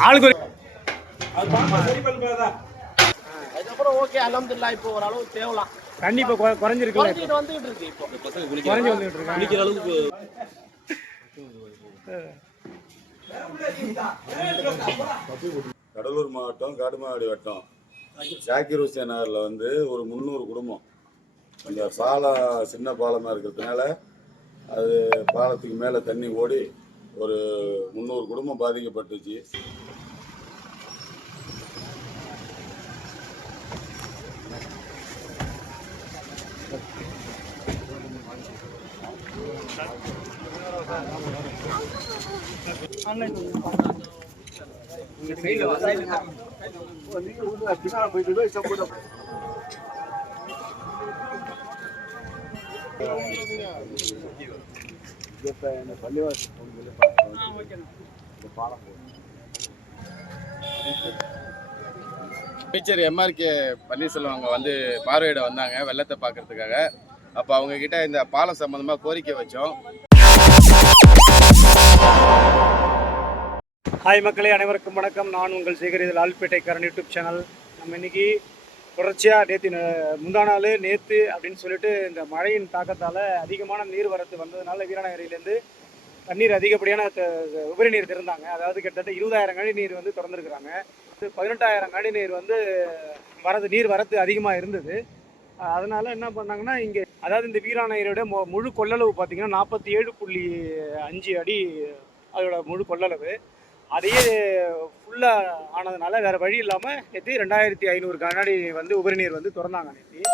ஆளுக்கு அதுக்கப்புறம் ஓகே அலமதுல்லா இப்போ ஓரளவு தேவலாம். தண்ணி இப்போ குறை- குறைஞ்சிருக்குல்ல குறைஞ்சிட்டு வந்துகிட்டு இருக்கு இப்போ. குறைஞ்சி வந்துட்டு இருக்கு கடலூர் மாவட்டம் காடுமாடி வட்டம். ஜாக்கிர் ஹுசேன் நகரில் வந்து ஒரு முந்நூறு குடும்பம். இந்த பாலம் சின்ன பாலமாக இருக்கிறதுனால அது பாலத்துக்கு மேலே தண்ணி ஓடி ஒரு முந்நூறு குடும்பம் பாதிக்கப்பட்டுச்சு. டீச்சர் எம்ஆர்கே பன்னீர்செல்வம் அவங்க வந்து பார்வையிட வந்தாங்க வெள்ளத்தை பார்க்கறதுக்காக. அப்போ அவங்க கிட்ட இந்த பாலம் சம்பந்தமாக கோரிக்கை வச்சோம். ஹாய் மக்களே அனைவருக்கும் வணக்கம். நான் உங்கள் சேகர் ஆல்பேட்டை லால்பேட்டை யூடியூப் சேனல். நம்ம இன்னைக்கு தொடர்ச்சியாக நேற்று முந்தா நாள் நேற்று அப்படின்னு சொல்லிட்டு இந்த மழையின் தாக்கத்தால் அதிகமான நீர் வரத்து வந்ததுனால வீரநகரிலேருந்து தண்ணீர் அதிகப்படியான உபரி நீர் திறந்தாங்க. அதாவது கிட்டத்தட்ட இருபதாயிரம் கழி நீர் வந்து திறந்துருக்குறாங்க. பதினெட்டாயிரம் கழி நீர் வந்து வரது நீர் வரத்து அதிகமாக இருந்தது. அதனால் என்ன பண்ணாங்கன்னா இங்கே அதாவது இந்த வீராணையரோட மொ முழு கொள்ளளவு பார்த்தீங்கன்னா நாற்பத்தி ஏழு புள்ளி அஞ்சு அடி அதோட முழு கொள்ளளவு. அதையே ஃபுல்லாக ஆனதுனால வேறு வழி இல்லாமல் நேற்று ரெண்டாயிரத்தி ஐநூறு கண்ணாடி வந்து உபரி நீர் வந்து திறந்தாங்க நேற்று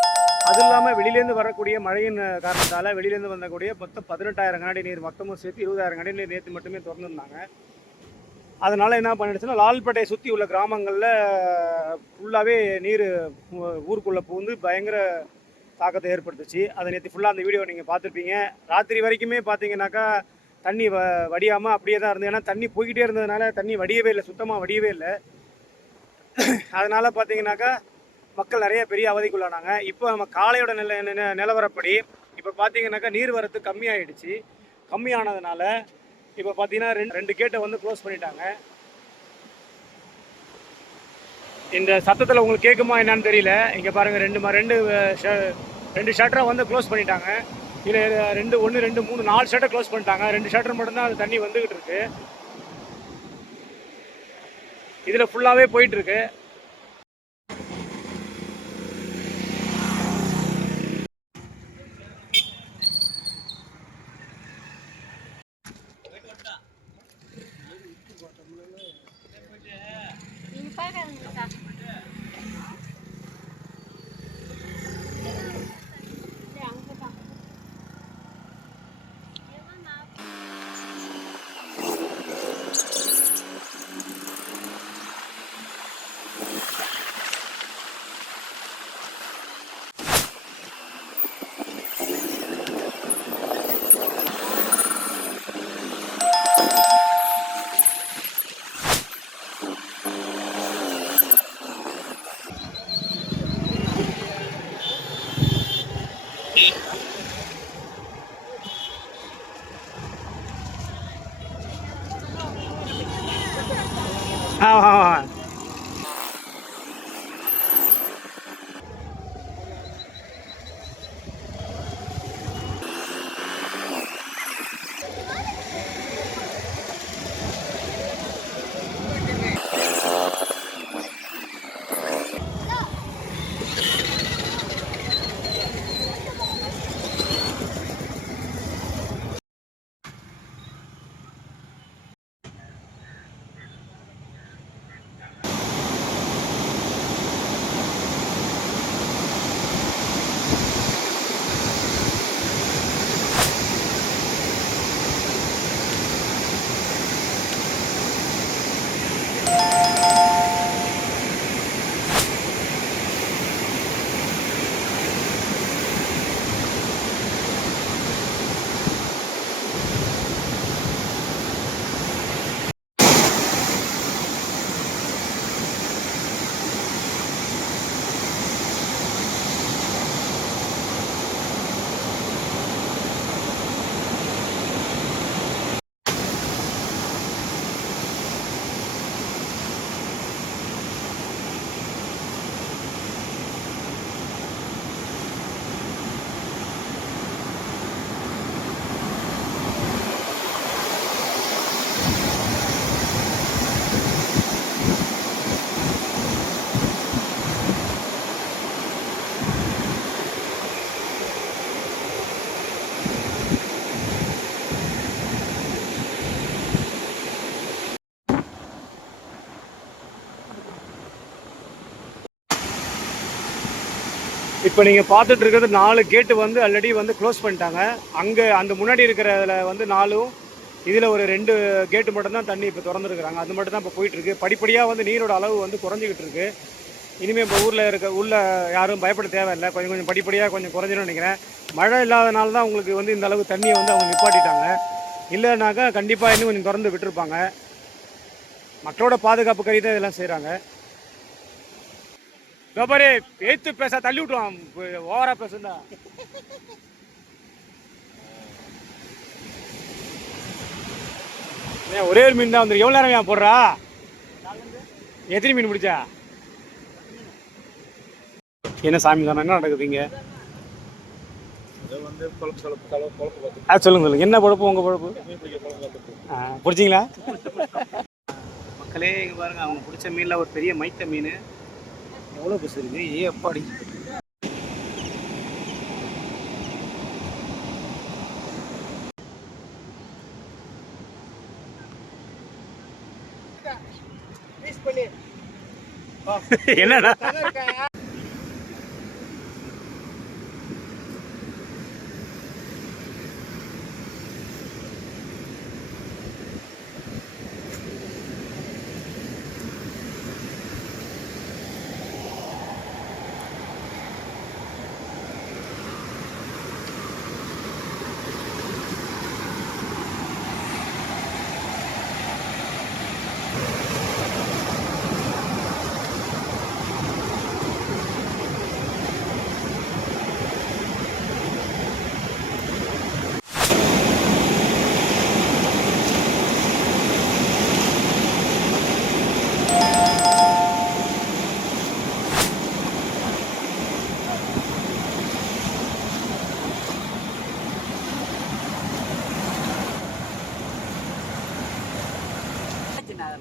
அது இல்லாமல் வெளியிலேருந்து வரக்கூடிய மழையின் காரணத்தால் வெளியிலேருந்து வந்தக்கூடிய மொத்தம் பதினெட்டாயிரம் கண்ணாடி நீர் மொத்தமும் சேர்த்து இருபதாயிரம் கண்ணாடி நீர் நேற்று மட்டுமே திறந்துருந்தாங்க. அதனால் என்ன பண்ணிடுச்சுன்னா லால்பேட்டையை சுற்றி உள்ள கிராமங்களில் ஃபுல்லாகவே நீர் ஊருக்குள்ளே புகுந்து பயங்கர தாக்கத்தை ஏற்படுத்துச்சு. அதை நேற்று ஃபுல்லாக அந்த வீடியோ நீங்கள் பார்த்துருப்பீங்க. ராத்திரி வரைக்குமே பார்த்தீங்கன்னாக்கா தண்ணி வ வடியாமல் அப்படியே தான் இருந்தது. ஏன்னா தண்ணி போய்கிட்டே இருந்ததுனால தண்ணி வடியவே இல்லை. சுத்தமாக வடியவே இல்லை. அதனால் பார்த்தீங்கன்னாக்கா மக்கள் நிறைய பெரிய அவதிக்குள்ளானாங்க. இப்போ நம்ம காலையோட நில நிலவரப்படி இப்போ பார்த்தீங்கன்னாக்கா நீர்வரத்து கம்மியாயிடுச்சு. கம்மியானதுனால இப்போ பார்த்தீங்கன்னா ரெண்டு ரெண்டு கேட்டை வந்து க்ளோஸ் பண்ணிட்டாங்க. இந்த சத்தத்தில் உங்களுக்கு கேட்குமா என்னன்னு தெரியல. இங்கே பாருங்கள் ரெண்டு ரெண்டு ஷ- ரெண்டு ஷட்டரை வந்து க்ளோஸ் பண்ணிட்டாங்க. இதில் ரெண்டு ஒன்று ரெண்டு மூணு நாலு ஷட்டர் க்ளோஸ் பண்ணிட்டாங்க. ரெண்டு ஷட்டர் மட்டும்தான் அது தண்ணி வந்துக்கிட்டு இருக்கு. இதில் ஃபுல்லாகவே போயிட்டுருக்கு இப்போ நீங்கள் பார்த்துட்டு இருக்கிறது நாலு கேட்டு வந்து ஆல்ரெடி வந்து க்ளோஸ் பண்ணிட்டாங்க. அங்கே அந்த முன்னாடி இருக்கிறதுல வந்து நாலும் இதில் ஒரு ரெண்டு கேட்டு மட்டும்தான் தண்ணி இப்போ திறந்துருக்குறாங்க. அது மட்டும் தான் இப்போ போயிட்டுருக்கு. படிப்படியாக வந்து நீரோட அளவு வந்து குறைஞ்சிக்கிட்டு இருக்கு. இனிமேல் இப்போ ஊரில் இருக்க உள்ள யாரும் பயப்பட தேவையில்லை. கொஞ்சம் கொஞ்சம் படிப்படியாக கொஞ்சம் குறைஞ்சிடும் நினைக்கிறேன். மழை இல்லாதனால தான் உங்களுக்கு வந்து இந்த அளவு தண்ணியை வந்து அவங்க நிப்பாட்டிட்டாங்க. இல்லைனாக்கா கண்டிப்பாக இன்னும் கொஞ்சம் திறந்து விட்டுருப்பாங்க. மக்களோட பாதுகாப்பு கருதி தான் இதெல்லாம் செய்கிறாங்க பாரு பேத்து பேச தள்ளி விட்டுருவான். ஓவரா பேசுண்டா ஏன் ஒரே ஒரு மீன் தான் வந்துருக்கு. எவ்வளோ நேரம் ஏன் போடுறா? எத்தனை மீன் பிடிச்சா? என்ன சாமி தானே என்ன நடக்குதுங்க? ஆ சொல்லுங்க சொல்லுங்க. என்ன பொழப்பு உங்கள் பொழப்பு? ஆ பிடிச்சிங்களா? மக்களே இங்கே பாருங்க அவங்க பிடிச்ச மீனில் ஒரு பெரிய மைத்த மீன். எவ்வளோ பஸ் இருக்கு? ஏ அப்பாடி என்னடா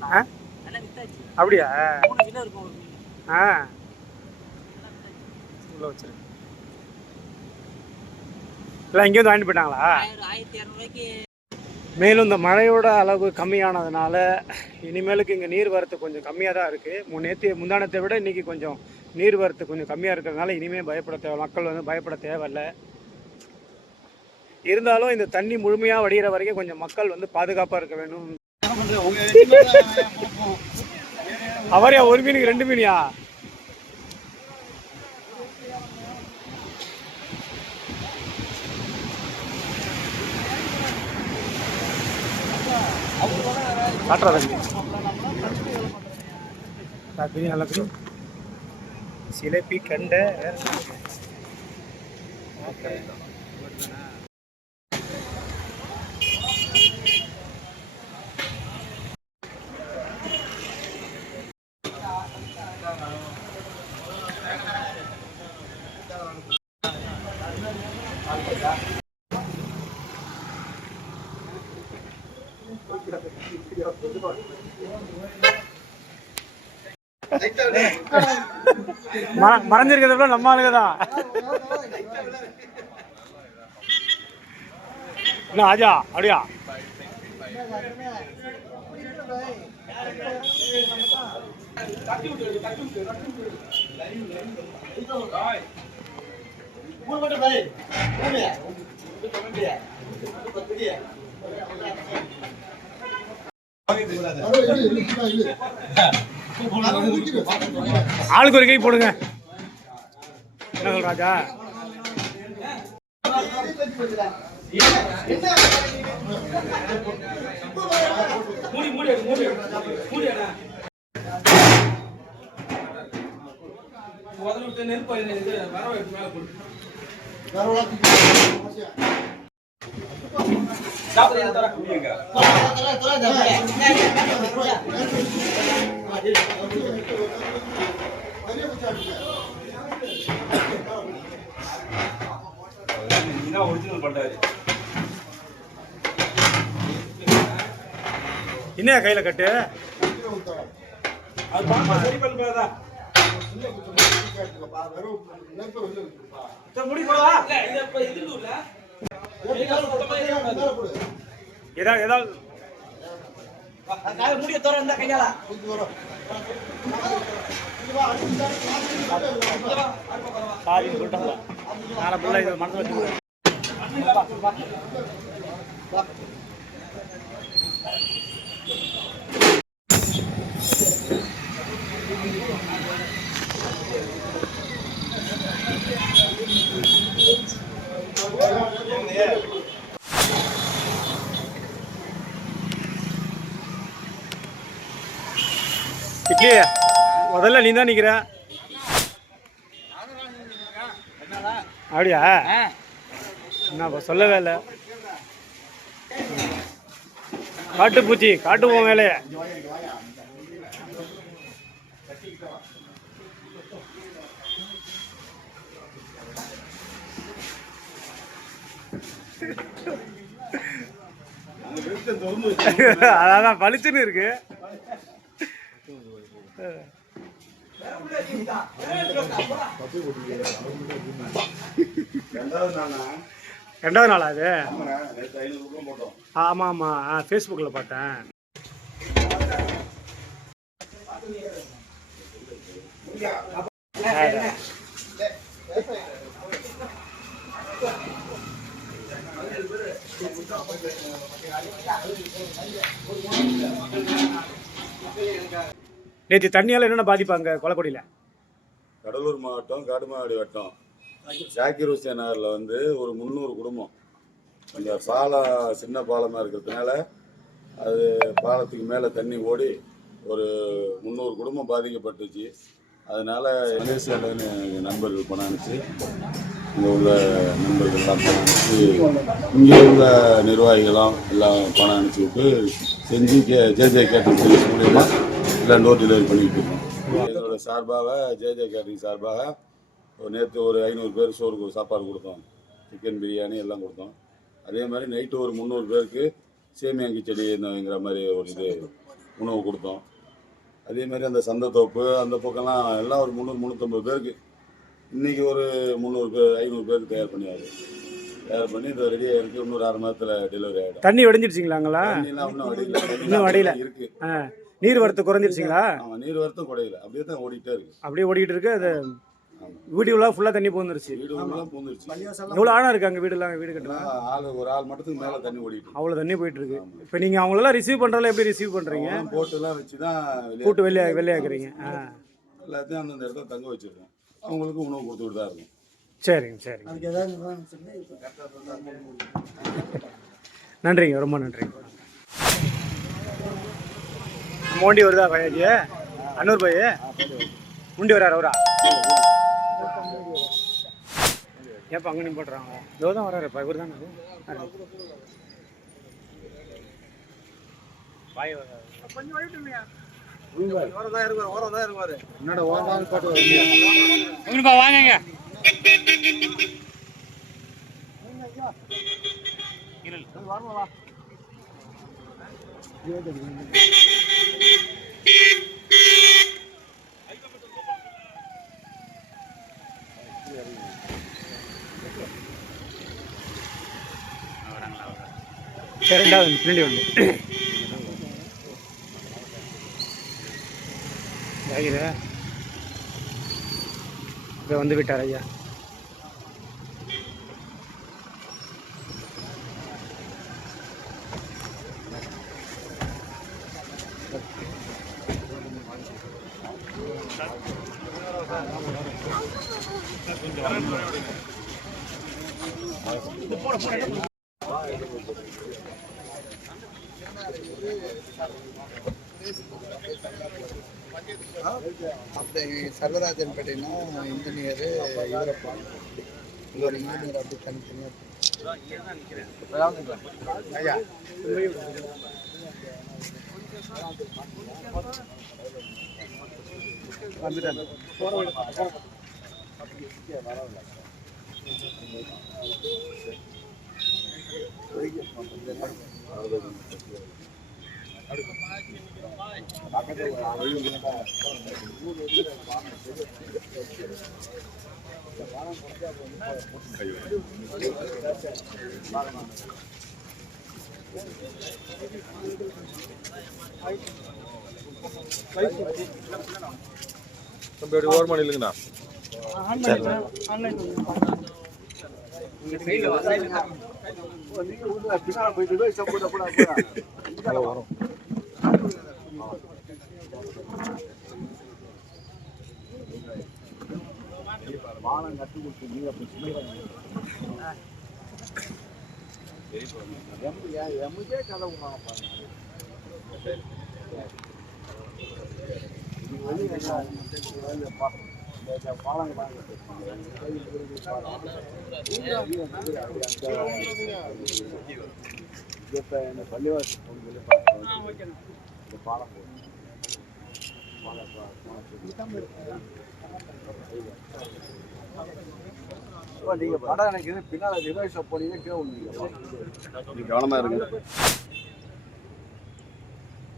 ஆ? அப்படியா? ஆ. உள்ள வச்சிரு. இல்லை இங்கேருந்து வாங்கிட்டு போயிட்டாங்களா? மேலும் இந்த மழையோட அளவு கம்மியானதுனால இனிமேலுக்கு இங்கே நீர் வரத்து கொஞ்சம் கம்மியாக தான் இருக்குது நேற்று முந்தானத்தை விட இன்றைக்கி கொஞ்சம் நீர் வரத்து கொஞ்சம் கம்மியாக இருக்கிறதுனால இனிமேல் பயப்பட தேவை மக்கள் வந்து பயப்பட தேவையில்ல. இருந்தாலும் இந்த தண்ணி முழுமையாக வடிகிற வரைக்கும் கொஞ்சம் மக்கள் வந்து பாதுகாப்பாக இருக்க வேண்டும் அவரையா ஒரு மீனுக்கு ரெண்டு மீனியா? காட்டுறா தம்பி நல்லா சிலேபி கண்ட வேற மறைஞ்சிருக்கிறத விட நம்ம ஆளுங்க தான். என்ன ஆஜா அப்படியா? ஆளுக்கு ஒரு கை போடுங்க. நகல் ராஜா நெருப்பு என்ன சொல் ராஜா என்ன கையில கட்டு? ஏதாவது ஏதாவது. முடிய சொல்லிட்டாங்க. நாளை ஃபுல்லாக இதை மனசில் வச்சுக்கிறேன் இட்லி முதல்ல நீ தான் நிற்கிற அப்படியா? என்ன அப்ப சொல்லவே இல்லை காட்டுப்பூச்சி காட்டுவோம் வேலையை அதான் பளிச்சுன்னு இருக்கு ரெண்டாவது நானா ரெண்டாவது நாளா அது? ஆமாம் ஆமாம் ஆ ஃபேஸ்புக்கில் பார்த்தேன். நேற்று தண்ணியால் என்னென்ன பாதிப்பாங்க கொலக்கொடியில்? கடலூர் மாவட்டம் காடுமாடி வட்டம். ஜாக்கிர் ஹுசேன் நகரில் வந்து ஒரு முந்நூறு குடும்பம். அந்த பாலம் சின்ன பாலமாக இருக்கிறதுனால அது பாலத்துக்கு மேலே தண்ணி ஓடி ஒரு முந்நூறு குடும்பம் பாதிக்கப்பட்டுச்சு. அதனால் மலேசியாவிலேருந்து எங்கள் நண்பர்கள் பணம் அனுப்பிச்சு இங்கே உள்ள நண்பர்கள்லாம் பணம் அனுப்பிச்சு இங்கே உள்ள நிர்வாகிகளும் எல்லாம் பணம் அனுப்பிச்சி விட்டு செஞ்சு கே ஜேஜே கேட்டரிங் சர்வீஸ் மூலயமா எல்லாம் டோர் டெலிவரி பண்ணிக்கிட்டு இருக்கோம். எங்களோட சார்பாக ஜேஜே கேட்டரிங் சார்பாக ஒரு நேற்று ஒரு ஐநூறு பேர் சோறு சாப்பாடு கொடுத்தோம். சிக்கன் பிரியாணி எல்லாம் கொடுத்தோம். அதே மாதிரி நைட்டு ஒரு முந்நூறு பேருக்கு சேமியா கிச்சடிங்கிற மாதிரி ஒரு இது உணவு கொடுத்தோம். அதே மாதிரி அந்த சந்தத்தோப்பு அந்த பக்கம்லாம் எல்லாம் ஒரு முந்நூறு முந்நூற்றம்பது பேருக்கு இன்றைக்கி ஒரு முந்நூறு பேர் ஐநூறு பேருக்கு தயார் பண்ணியாரு தயார் பண்ணி இது ரெடியாக இருக்குது இன்னொரு அரை மாதத்தில் டெலிவரி ஆகிடும் தண்ணி வடிஞ்சிருச்சிங்களாங்களா? தண்ணிலாம் இன்னும் வடியல இன்னும் வடியல. இருக்கு. ஆ. நீர் வரத்து குறைஞ்சிருச்சிங்களா? ஆமாம் நீர் வரத்தும் குறையல. அப்படியே தான் ஓடிட்டே இருக்கு. அப்படியே ஓடிக்கிட்டு இருக்கு. அது ஆமாம் வீடியோலாம் ஃபுல்லாக தண்ணி போந்துருச்சு வீடு எல்லாம் பூந்துருச்சு எவ்வளோ ஆழம் இருக்கு அங்கே வீடுலாம் வீடு கட்டலாம் ஆளு ஒரு ஆள் மட்டுத்துக்கு மேலே தண்ணி ஓடிட்டு. அவ்வளோ தண்ணி போயிட்டு இருக்கு. இப்போ நீங்கள் அவங்களெல்லாம் ரிசீவ் பண்ணுறதுல எப்படி ரிசீவ் பண்ணுறீங்க போட்டெல்லாம் வச்சு தான் கூட்டு வெளியே வெளியாக்குறீங்க எல்லாத்தையும் அந்தந்த இடத்துல தங்க வச்சிருக்கோம் அவங்களுக்கு உணவு கொடுத்துட்டு தான் இருக்கும் சரிங்க சரிங்க. நன்றிங்க ரொம்ப நன்றிங்க. மோண்டி வருதா பையாஜி அன்னூர் பைய முண்டி வராரு அவரா? ஏப்பா அங்கே நீ போட்டுறாங்க இதோ தான் வராருப்பா இவர் தானே? என்னடா ஓரமாக போட்டு உங்கப்பா வாங்கங்க ரெண்டாவது பின்னாடி ஒன்று ஜாகிரா இப்போ வந்து விட்டார் ஐயா. போட போட சரவராஜன் பேட்டைனா இன்ஜினியர் இவரை இவர் இன்ஜினியர் அப்படி தனித்தனியாக ஐயா. வந்துட்டேன் தம்பி அப்படி ஓர் மணி இல்லைங்கண்ணா போயிட்டு வானம் கட்டு கொடுத்து நீ அப்படி சொல்லுவாங்க எம்முக்கே கதை உண்டாங்க பாருங்க இப்போ இந்த பள்ளிவாசல் ஓரமா நில்லுங்கண்ணா நீங்க படம் எனக்கு இது பின்னால போனீங்க கேவுங்க நீ கவனமா இருங்க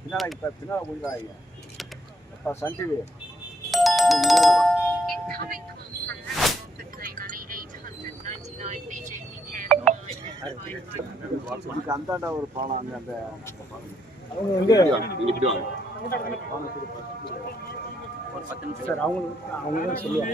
பின்னால இப்ப பின்னால் போயிடாங்க அப்ப Sun TV Incoming call from National for Claymally 899 BJP Camp இதுக்கு அந்தாண்ட ஒரு பாலம் அங்க அந்த சார் அவங்க அவங்க தான் சொல்லுவாங்க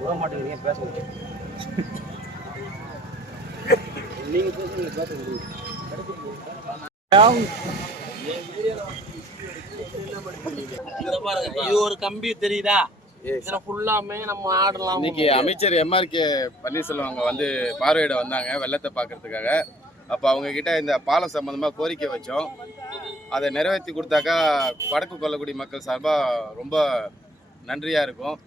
விட மாட்டேங்கிறீங்க பேச முடியும் நீங்க பேசுங்க பேச முடியும் இது ஒரு கம்பி தெரியுதா? ஃபுல்லாமே நம்ம ஆடலாம். இன்னைக்கு அமைச்சர் எம்ஆர்கே பன்னீர்செல்வம் அவங்க வந்து பார்வையிட வந்தாங்க வெள்ளத்தை பார்க்கறதுக்காக. அப்போ அவங்க கிட்ட இந்த பாலம் சம்பந்தமாக கோரிக்கை வச்சோம். அதை நிறைவேற்றி கொடுத்தாக்கா வடக்கு கொல்லக்குடி மக்கள் சார்பாக ரொம்ப நன்றியாக இருக்கும்.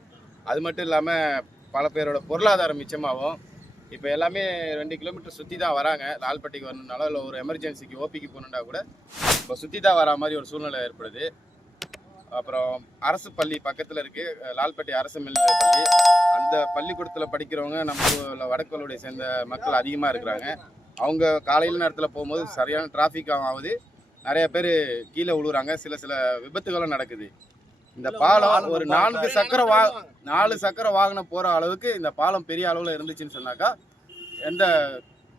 அது மட்டும் இல்லாமல் பல பேரோட பொருளாதாரம் மிச்சமாகும். இப்போ எல்லாமே ரெண்டு கிலோமீட்டர் சுற்றி தான் வராங்க. லால்பட்டிக்கு வரணுனால இல்லை ஒரு எமர்ஜென்சிக்கு ஓபிக்கு போகணுன்னா கூட இப்போ சுற்றி தான் வரா மாதிரி ஒரு சூழ்நிலை ஏற்படுது. அப்புறம் அரசு பள்ளி பக்கத்தில் இருக்குது லால்பட்டி அரசு மேல்நிலை பள்ளி. அந்த பள்ளிக்கூடத்தில் படிக்கிறவங்க நம்ம வடக்கோளுடைய சேர்ந்த மக்கள் அதிகமாக இருக்கிறாங்க. அவங்க காலையில் நேரத்தில் போகும்போது சரியான டிராஃபிக் ஆகுது நிறைய பேர் கீழே விழுகுறாங்க சில சில விபத்துகளும் நடக்குது. இந்த பாலம் ஒரு நான்கு சக்கர வா நாலு சக்கர வாகனம் போகிற அளவுக்கு இந்த பாலம் பெரிய அளவில் இருந்துச்சுன்னு சொன்னாக்கா எந்த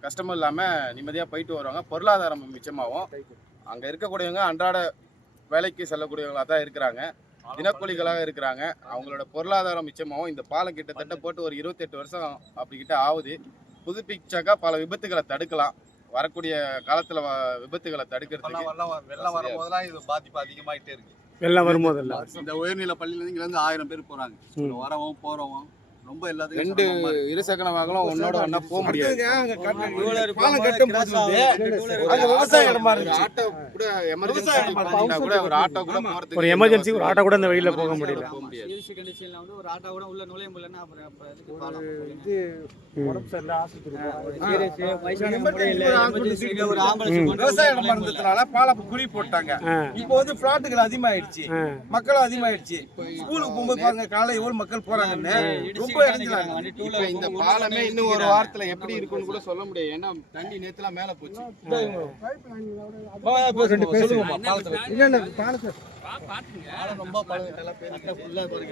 கஷ்டமும் இல்லாமல் நிம்மதியாக போயிட்டு வருவாங்க. பொருளாதாரம் மிச்சமாகும். அங்கே இருக்கக்கூடியவங்க அன்றாட வேலைக்கு செல்லக்கூடியவங்களாக தான் இருக்கிறாங்க. தினக்கூலிகளாக இருக்கிறாங்க. அவங்களோட பொருளாதாரம் மிச்சமாகவும் இந்த பாலம் கிட்டத்தட்ட போட்டு ஒரு இருபத்தெட்டு வருஷம் அப்படி கிட்ட ஆகுது. புதுப்பிச்சாக்கா பல விபத்துகளை தடுக்கலாம். வரக்கூடிய காலத்துல விபத்துகளை தடுக்கிறதுக்கு வெள்ளம் வரும்போதெல்லாம் இது பாதிப்பு அதிகமாயிட்டே இருக்கு. வெள்ளம் வரும்போதெல்லாம். இந்த உயர்நிலை பள்ளியில இருந்து இங்க இருந்து ஆயிரம் பேர் போறாங்க. வரவும் போறவும் ரொம்ப எல்லாத்துக்கும் ரெண்டு. இருசக்கர வாகனம் ஒன்னோட ஒன்னா போக முடியாது. பாலம் கட்டும் போது அங்க விவசாய இடமா ஒரு இருந்துச்சு. ஆட்டோ கூட எமர்ஜென்சி கூட ஒரு ஆட்டோ கூட போறதுக்கு ஒரு எமர்ஜென்சி ஒரு ஆட்டோ கூட அந்த வழியில போக முடியல. கண்டிஷன்ல வந்து ஒரு ஆட்டோ கூட உள்ள நுழைய முடியலன்னா அப்புறம் உடம்பு சரியில்லை ஆஸ்பத்திரி விவசாய இடமா இருந்ததுனால பாலம் குழி போட்டாங்க. இப்போ வந்து பிளாட்டுகள் அதிகமாயிடுச்சு. மக்களும் அதிகமாயிடுச்சு. ஸ்கூலுக்கு போகும்போது பாருங்க காலைல எவ்வளவு மக்கள் போறாங்கன்னு. இப்ப இந்த பாலமே இன்னும் ஒரு வாரத்துல எப்படி இருக்கும்னு கூட சொல்ல முடியாது. ஏன்னா தண்ணி நேத்துலாம் மேல போச்சு. ரொம்ப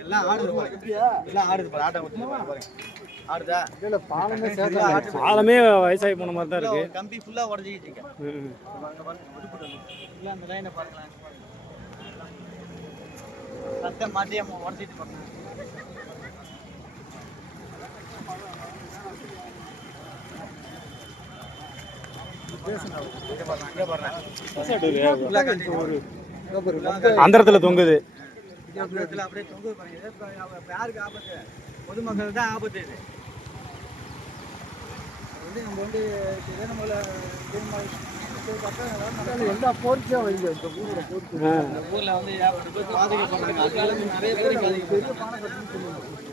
எல்லாம் ஆடுது பாருங்க. எல்லாம் ஆடுது பாருங்க. ஆட்டோ ஓட்டுது பாருங்க. ஆடுதா? பாலமே வயசாகி போன மாதிரி தான் இருக்கு. கம்பி ஃபுல்லா உடஞ்சிக்கிட்டு ம். இல்ல அந்த லைனை பாருங்களேன். சட்டை மாட்டியே உடச்சிட்டு பாருங்க அந்தரத்துல தொங்குது. இடத்துல அப்படியே தொங்குது பொதுமக்களுக்கு தான் ஆபத்து இது வந்து நம்ம வந்து இதே நம்மள ஊர்ல வந்து ஏகப்பட்ட பேர் பாதிக்கப்படுறாங்க அதனால நிறைய பேர் பாதிக்கப்படுறாங்க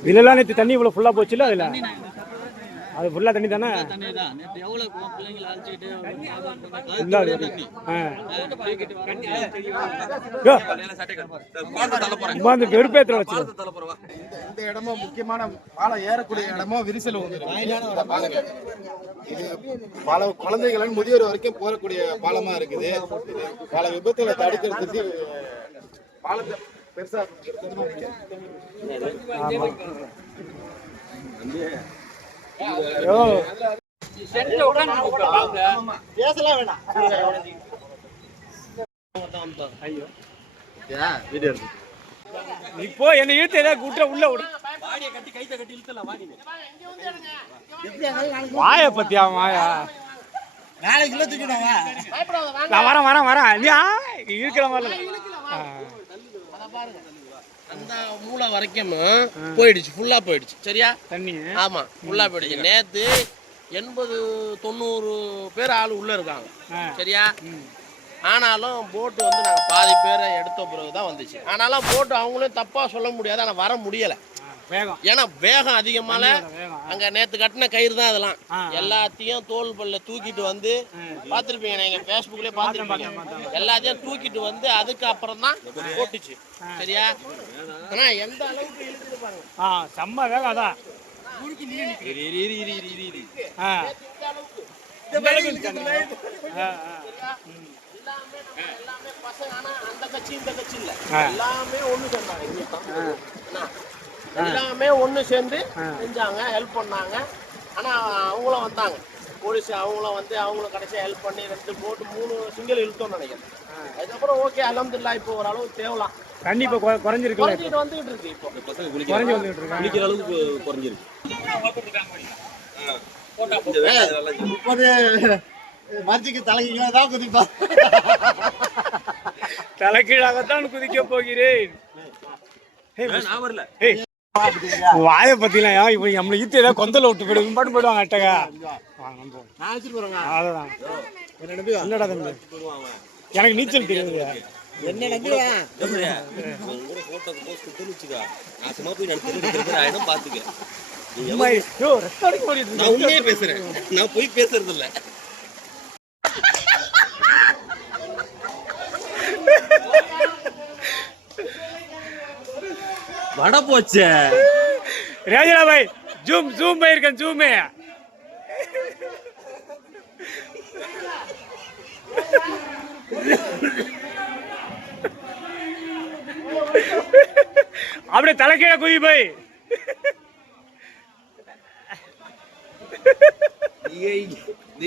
இதுலலாம் நேற்று தண்ணி இவ்வளோ ஃபுல்லாக போச்சுல அதில்? அது ஃபுல்லாக தண்ணி தானே? தண்ணி தான். நேற்று எவ்வளவு பிள்ளைங்களை அழைச்சிட்டு தண்ணி. வெறுப்பேத்துல வச்சு இந்த இடமும் முக்கியமான பாலம் ஏறக்கூடிய இடமும் விரிசல் இது பல குழந்தைகள் முதியோர் வரைக்கும் போறக்கூடிய பாலமா இருக்குது. பல விபத்துகளை தடுக்கிறதுக்கு பாலத்தை பெருசா பேசலாம் வேணாம் இப்போ என்னை இழுத்து ஏதாவது விட்டுற உள்ள விடு வாய பத்தியா வாயா? நாளைக்கு நான் வரேன் வரேன் வரேன். நீ ஆ, இருக்கிற மாதிரி. அந்த மூளை வரைக்கும் போயிடுச்சு ஃபுல்லா போயிடுச்சு. சரியா? தண்ணி. ஆமா ஃபுல்லா போயிடுச்சு. நேத்து எண்பது தொண்ணூறு பேர் ஆள் உள்ள இருக்காங்க. சரியா? ஆனாலும் போட்டு வந்து நாங்கள் பாதி பேரை எடுத்த பிறகு தான் வந்துச்சு. ஆனாலும் போட்டு அவங்களும் தப்பா சொல்ல முடியாது ஆனால் வர முடியல. வேகம். ஏன்னா வேகம் அதிகமால அங்க நேத்து கட்டின கயிறு தான் அதெல்லாம். எல்லாத்தையும் தோல் பல்ல தூக்கிட்டு வந்து பார்த்துருப்பீங்க நீங்க ஃபேஸ்புக்லயே பார்த்துருப்பீங்க. எல்லாத்தையும் தூக்கிட்டு வந்து அதுக்கு அப்புறம் தான் போட்டுச்சு. சரியா? ஆனா எந்த அளவுக்கு இழுத்துட்டு பாருங்க. ஆ செம்ம வேகம் அதான். எல்லாமே பசங்க. ஆனா அந்த கட்சி இந்த கட்சி இல்ல. ஆ. எல்லாமே ஒண்ணு என்ன? எல்லாமே ஒண்ணு சேர்ந்து செஞ்சாங்க ஹெல்ப் பண்ணாங்க. ஆனா அவங்களும் வந்தாங்க. போலீஸ் அவங்களும் வந்து அவங்களும் கடைசியா ஹெல்ப் பண்ணி ரெண்டு போட்டு மூணு சிங்கிள் இழுத்தோம்னு நினைக்கிறேன். அதுக்கப்புறம் ஓகே அலமதுல்லா இப்போ ஓரளவு தேவலாம். தண்ணி இப்போ குறை- குறைஞ்சிருக்குல்ல இப்போ குறைஞ்சிட்டு வந்துட்டு இருக்கு இப்போ. குறைஞ்சி வந்துட்டு இருக்காங்க. அளவுக்கு குறைஞ்சிருக்கு. முப்பது மர்ஜிக்கு தலைக்கு தான் குதிப்பா. தலைகீழாகத்தான் குதிக்க போகிறேன். ஏய், வாயை பத்திலாம் ஏன்? இப்போ நம்மளை ஈத்து ஏதாவது கொந்தல விட்டு போயிடு. பாட்டு போயிடுவாங்க அட்டகா. அவ்வளோதான் இல்லடா தம்பி? எனக்கு நீச்சல் தெரியுது. நான் உண்மையே பேசுறேன். நான் போய் பேசுறது இல்ல வட போச்சே. ராஜரா பாய் ஜூம் ஜூம் போயிருக்கேன் ஜூமே. அப்படியே தலைக்கீழ குதி போய்.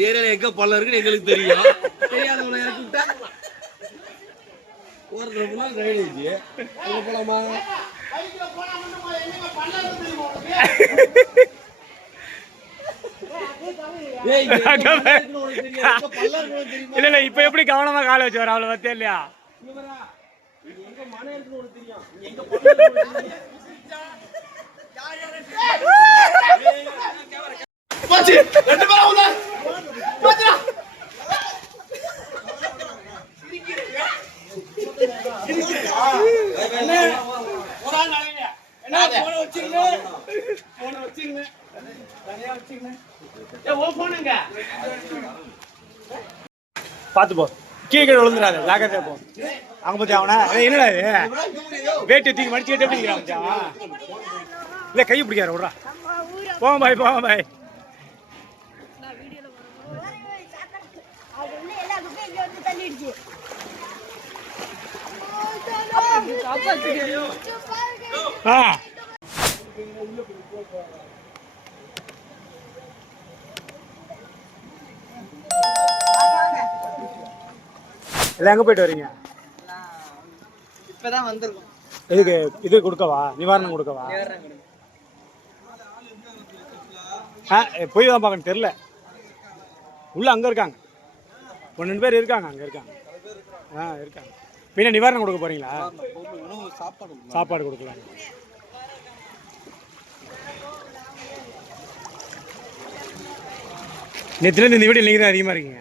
ஏரியால எங்க பள்ளம் இருக்குன்னு எங்களுக்கு தெரியும். தெரியாதவங்களை இறக்கி விட்டா போறது ஃபுல்லா ட்ரைனேஜ் அங்க போலாமா? இல்ல இல்ல இப்ப எப்படி கவனமா காலை வச்சு வர அவ்வளவு பத்தியா இல்லையா? ரெண்டு பேரும் உள்ள. போச்சுடா. ஒரு ஆள் நனைங்க. என்ன போன வச்சிருங்க. போன வச்சிருங்க. தனியா வச்சிருங்க. ஏ ஓ போனுங்க பாத்து போ. கீழே கீழே விழுந்துடாத ஜாக்கிரதையா போ. அங்க பத்தி அவனா? என்னடா இது? வேட்டி தூக்கி மடிச்சுக்கிட்டே பிடிக்கிறான் இல்ல கை பிடிக்காரு விட்றா. போங்க பாய் போங்க பாய். அது வந்து எல்லா குப்பையும் இங்க வந்து தள்ளிடுச்சு. ஆ எல்லாம் எங்க போயிட்டு வரீங்க? இப்பதான் வந்திருக்கோம். இதுக்கு இது கொடுக்கவா? நிவாரணம் கொடுக்கவா? ஆ போய் தான் பார்க்கணும். தெரில உள்ள அங்கே இருக்காங்க. ஒன்று ரெண்டு பேர் இருக்காங்க. அங்கே இருக்காங்க. ஆ இருக்காங்க. பின்ன நிவாரணம் கொடுக்க போறீங்களா? சாப்பாடு சாப்பாடு கொடுக்கலாம். நேற்றுலேருந்து இந்த வீடு நீங்கள் தான் அதிகமாக இருக்கீங்க